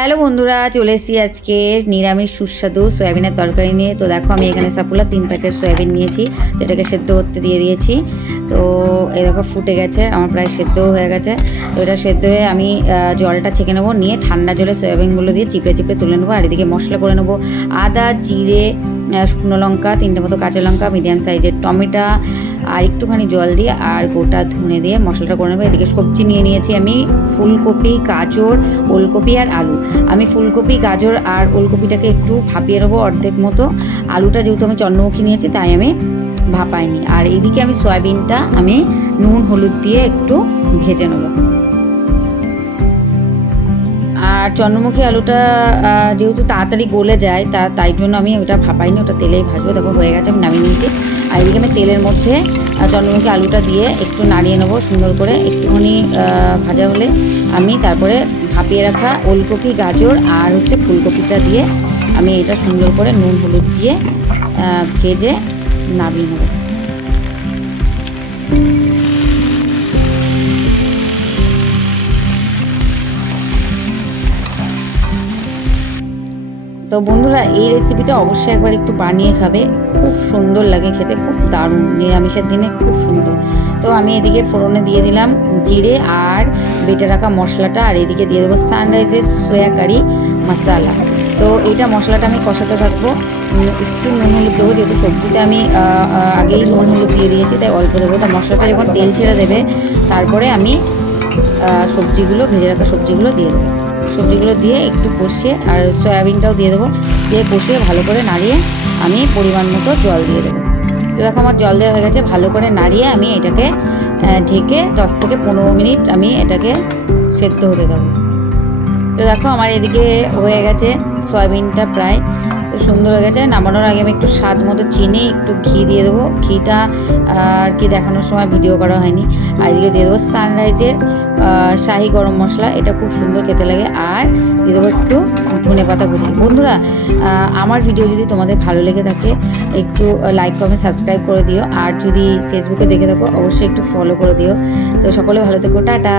Hello বন্ধুরা, চলে এসেছি আজকে নিরামিষ সুস্বাদু সয়াবিনের তরকারি নিয়ে। তো দেখো আমি এখানে সাপুলা 3 প্যাকেট সয়াবিন নিয়েছি, যেটাকে সেদ্ধ করতে দিয়ে দিয়েছি। তো এই দেখো ফুটে গেছে, আমার প্রায় সেদ্ধও হয়ে গেছে। তো এটা সেদ্ধ হয়ে আমি জলটা ছেঁকে নেবো, নিয়ে ঠান্ডা জলে সয়াবিনগুলো দিয়ে চিপড়ে চিপড়ে তুলে নেবো। আর এদিকে মশলা করে নেবো আদা, জিরে, শুকনো লঙ্কা, 3টে মতো কাঁচা লঙ্কা, মিডিয়াম সাইজের টমেটো আর একটুখানি জল দিয়ে আর গোটা ধনে দিয়ে মশলাটা করে নেবো। এদিকে সবজি নিয়ে নিয়েছি আমি ফুলকপি, গাজর, ওলকপি আর আলু। আমি ফুলকপি, গাজর আর ওলকপিটাকে একটু ভাপিয়ে নেবো অর্ধেক মতো। আলুটা যেহেতু আমি চন্দ্রমুখী নিয়েছি তাই আমি ভাপাইনি। আর এইদিকে আমি সয়াবিনটা আমি নুন হলুদ দিয়ে একটু ভেজে নেবো। আর চন্দ্রমুখী আলুটা যেহেতু তাড়াতাড়ি গলে যায় তাই জন্য আমি ওটা ভাপাইনি, ওটা তেলেই ভাজবো। দেখো হয়ে গেছে, আমি নামিয়ে নিয়েছি। আর এদিকে আমি তেলের মধ্যে চন্দ্রমুখী আলুটা দিয়ে একটু নাড়িয়ে নেবো সুন্দর করে। একটুখানি ভাজা হলে আমি তারপরে ভাপিয়ে রাখা ওলকপি, গাজর আর ফুলকপিটা দিয়ে আমি এটা সুন্দর করে নুন হলুদ দিয়ে ভেজে নামিয়ে নেবো। তো বন্ধুরা, এই রেসিপিটা অবশ্যই একবার একটু বানিয়ে খাবে, খুব সুন্দর লাগে খেতে, খুব দারুণ, নিরামিষের দিনে খুব সুন্দর। তো আমি এদিকে ফোড়নে দিয়ে দিলাম জিরে আর বেটে রাখা মশলাটা, আর এদিকে দিয়ে দেবো সানরাইজের সোয়া কারি মশলা। তো এইটা মশলাটা আমি কষাতে থাকবো। একটু নুন হলুদ দেবো, যেহেতু সবজিতে আমি আগেই নুন হলুদ দিয়ে দিয়েছি তাই অল্প দেবো। তা মশলাটা যখন তেল ছেড়ে দেবে তারপরে আমি সবজিগুলো, ভেজে রাখা সবজিগুলো দিয়ে দেবো। সবজিগুলো দিয়ে একটু কষিয়ে আর সয়াবিনটাও দিয়ে দেবো, দিয়ে কষিয়ে ভালো করে নাড়িয়ে আমি পরিমাণ মতো জল দিয়ে দেবো। তো দেখো আমার জল দেওয়া হয়ে গেছে, ভালো করে নাড়িয়ে আমি এটাকে ঢেকে 10 থেকে 15 মিনিট আমি এটাকে সেদ্ধ হতে দেবো। তো দেখো আমার এদিকে হয়ে গেছে সয়াবিনটা প্রায় তো সুন্দর হয়ে গেছে। নামানোর আগে আমি একটু স্বাদ মতো চিনি, একটু ঘি দিয়ে দেবো। ঘিটা আর কি দেখানোর সময় ভিডিও করা হয়নি। আর এদিকে দিয়ে দেবো সানরাইজের শাহি গরম মশলা, এটা খুব সুন্দর খেতে লাগে। আর দিয়ে দেবো একটু ধনে পাতা কুচি। বন্ধুরা, আমার ভিডিও যদি তোমাদের ভালো লেগে থাকে একটু লাইক, কমেন্ট, সাবস্ক্রাইব করে দিও। আর যদি ফেসবুকে দেখে থাকো অবশ্যই একটু ফলো করে দিও। তো সকলে ভালো থেকো, টাটা।